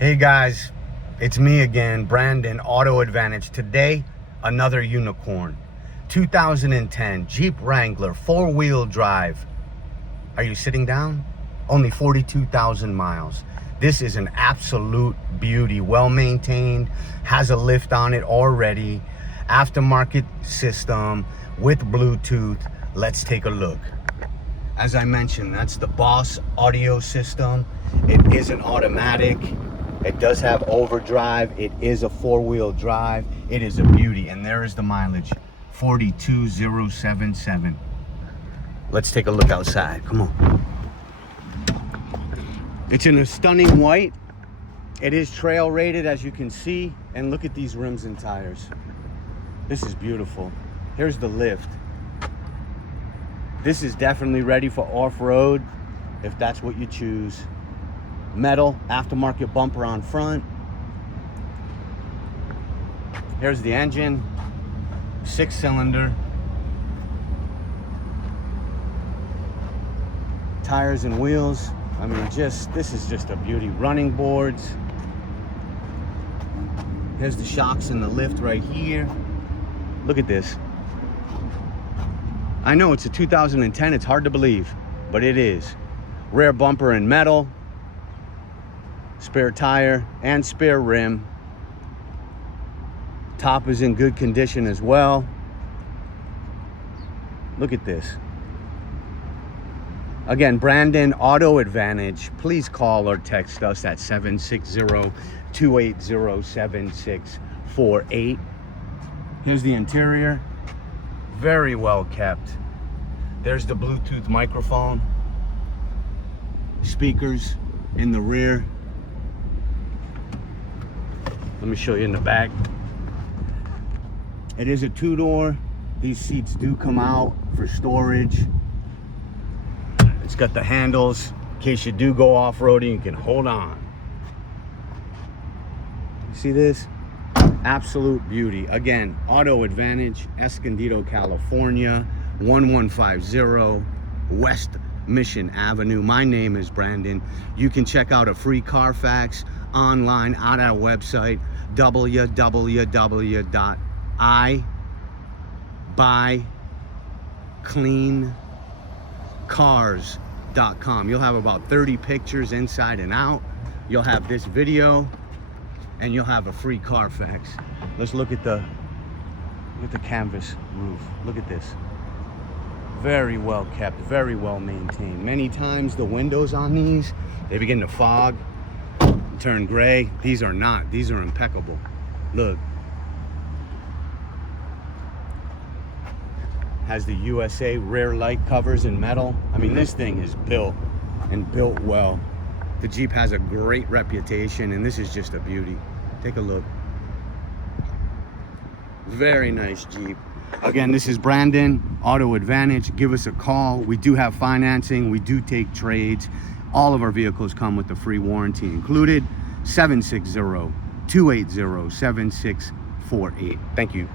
Hey guys, it's me again, Brandon, Auto Advantage. Today, another unicorn. 2010 Jeep Wrangler, 4-wheel drive. Are you sitting down? Only 42,000 miles. This is an absolute beauty, well maintained, has a lift on it already, aftermarket system with Bluetooth. Let's take a look. As I mentioned, that's the Boss audio system. It is an automatic. It does have overdrive. It is a 4-wheel drive. It is a beauty. And there is the mileage, 42,077. Let's take a look outside. Come on. It's in a stunning white. It is trail rated, as you can see. And look at these rims and tires. This is beautiful. Here's the lift. This is definitely ready for off-road, if that's what you choose. Metal aftermarket bumper on front. Here's the engine, 6-cylinder. Tires and wheels, I mean, this is just a beauty. Running boards. Here's the shocks and the lift right here. Look at this. I know it's a 2010, it's hard to believe, but it is. Rear bumper in metal. Spare tire and spare rim. Top is in good condition as well. Look at this. Again, Brandon Auto Advantage. Please call or text us at 760-280-7648. Here's the interior. Very well kept. There's the Bluetooth microphone. Speakers in the rear. Let me show you in the back. It is a 2-door. These seats do come out for storage. It's got the handles in case you do go off-roading, you can hold on. You see this? Absolute beauty. Again, Auto Advantage, Escondido, California, 1150 West Mission Avenue. My name is Brandon. You can check out a free Carfax online on our website, www.ibuycleancars.com. You'll have about 30 pictures inside and out. You'll have this video and you'll have a free Carfax. Let's look at the canvas roof. Look at this. Very well kept, very well maintained. Many times the windows on these, they begin to fog, turn gray. These are not. These are impeccable. Look. Has the USA rear light covers in metal. I mean, this thing is built and built well. The Jeep has a great reputation, and this is just a beauty. Take a look. Very nice Jeep. Again, this is Brandon, Auto Advantage. Give us a call. We do have financing. We do take trades. All of our vehicles come with the free warranty included. 760-280-7648. Thank you.